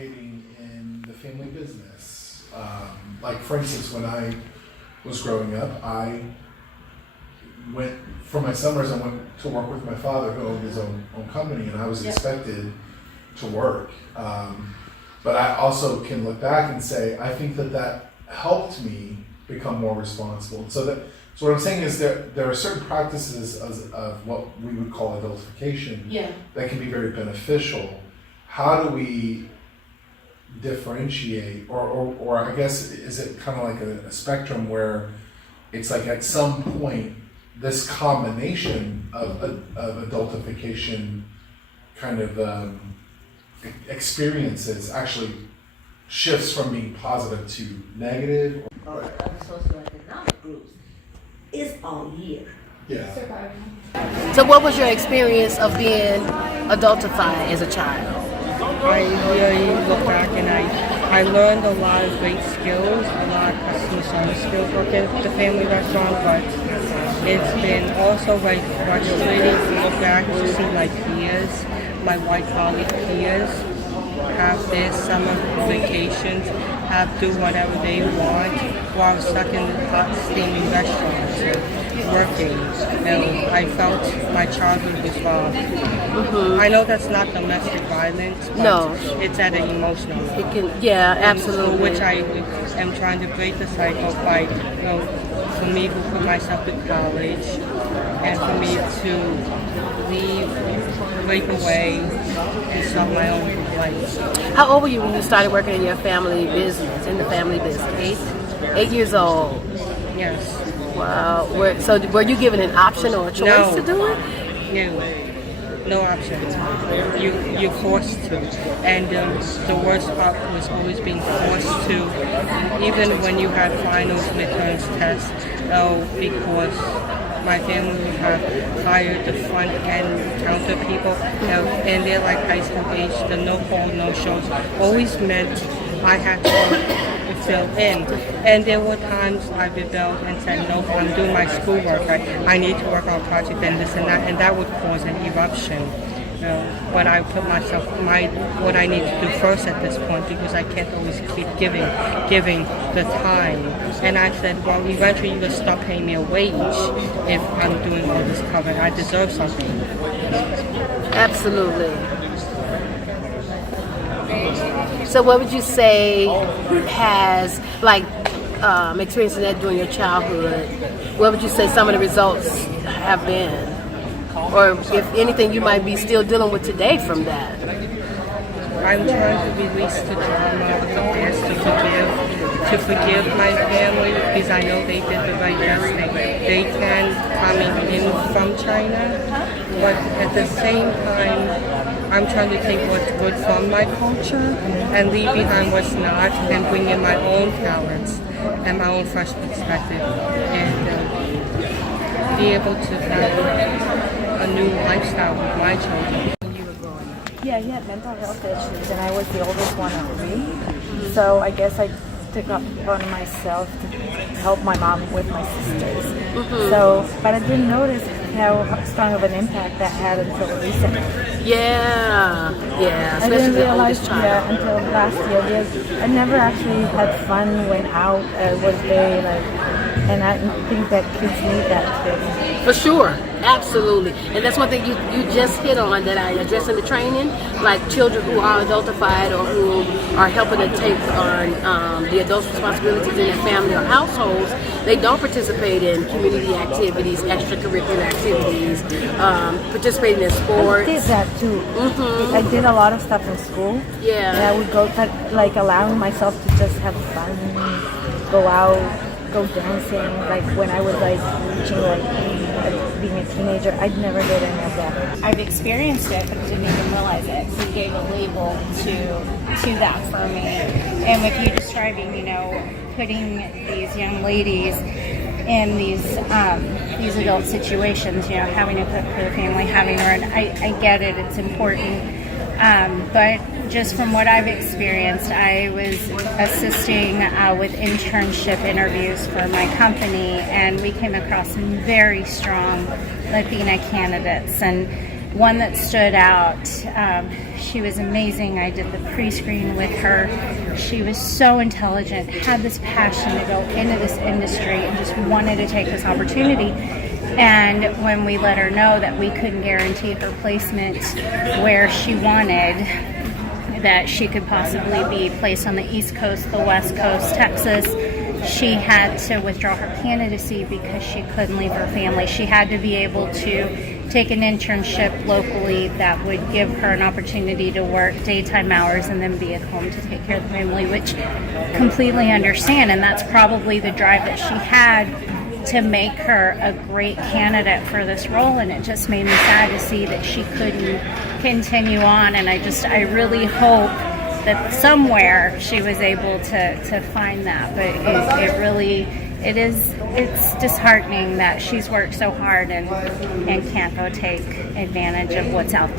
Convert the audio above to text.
participating in the family business. Like for instance, when I was growing up, I went, for my summers, I went to work with my father who owned his own company, and I was expected to work. But I also can look back and say, I think that helped me become more responsible. So what I'm saying is there are certain practices of what we would call adultification that can be very beneficial. How do we differentiate, or I guess, is it kind of like a spectrum where it's like at some point this combination of adultification kind of experiences actually shifts from being positive to negative? Or other socioeconomic groups is all year. Yeah. So what was your experience of being adultified as a child? I really look back and I learned a lot of great skills, a lot of customer service skills working at the family restaurant, but it's been also very frustrating to look back to see my peers, my white collar peers, have their summer vacations, do whatever they want while stuck in the hot, steamy restaurants and working. And I felt my childhood was robbed. I know that's not domestic violence, but it's at an emotional level. It can, absolutely. Which I am trying to break the cycle by, for me to put myself to college and for me to leave, break away, and start my own life. How old were you when you started working in your family business, in the family business? 8 years old. Yes. Wow. So were you given an option or a choice to do it? No option. You're forced to. And the worst part was always being forced to, even when you had finals, midterms, tests, because my family would have hired the front end counter people, and they're like high school age. The no call, no shows always meant I had to fill in. And there were times I rebelled and said, no, I'm doing my schoolwork. I need to work on a project and this and that, and that would cause an eruption. But I put myself, what I need to do first at this point, because I can't always keep giving the time. And I said, well, eventually you will stop paying me a wage if I'm doing all this cover. I deserve something. Absolutely. So what would you say has, like, experiencing that during your childhood, what would you say some of the results have been? Or if anything you might be still dealing with today from that? I'm trying to release the drama of the past, to forgive my family, because I know they did the right best thing they can coming in from China. But at the same time, I'm trying to take what's good from my culture and leave behind what's not, and bring in my own talents and my own fresh perspective, and be able to have a new lifestyle with my children. Yeah, he had mental health issues, and I was the oldest one of 3. So I guess I took up on myself to help my mom with my sisters. So, but I didn't notice how strong of an impact that had until recently. Yeah, I didn't realize until last year. I never actually had fun, went out, was very and I think that kids need that too. For sure, absolutely. And that's one thing you just hit on that I address in the training, like children who are adultified or who are helping to take on the adult responsibilities in their family or households. They don't participate in community activities, extracurricular activities, participating in sports. I did that too. I did a lot of stuff in school. Yeah. And I would go, like, allowing myself to just have fun, go out, go dancing. Like when I was reaching being a teenager, I never did any of that. I've experienced it, but didn't even realize it. He gave a label to that for me. And with you describing, putting these young ladies in these adult situations, having to cook for the family, having to earn, I get it, it's important. But just from what I've experienced, I was assisting with internship interviews for my company, and we came across some very strong Latina candidates, and one that stood out. She was amazing. I did the pre-screen with her. She was so intelligent, had this passion to go into this industry, and just wanted to take this opportunity. And when we let her know that we couldn't guarantee her placement where she wanted, that she could possibly be placed on the East Coast, the West Coast, Texas, she had to withdraw her candidacy because she couldn't leave her family. She had to be able to take an internship locally that would give her an opportunity to work daytime hours and then be at home to take care of the family, which completely understand. And that's probably the drive that she had to make her a great candidate for this role. And it just made me sad to see that she couldn't continue on. And I really hope that somewhere she was able to find that. But it's disheartening that she's worked so hard and can't go take advantage of what's out there.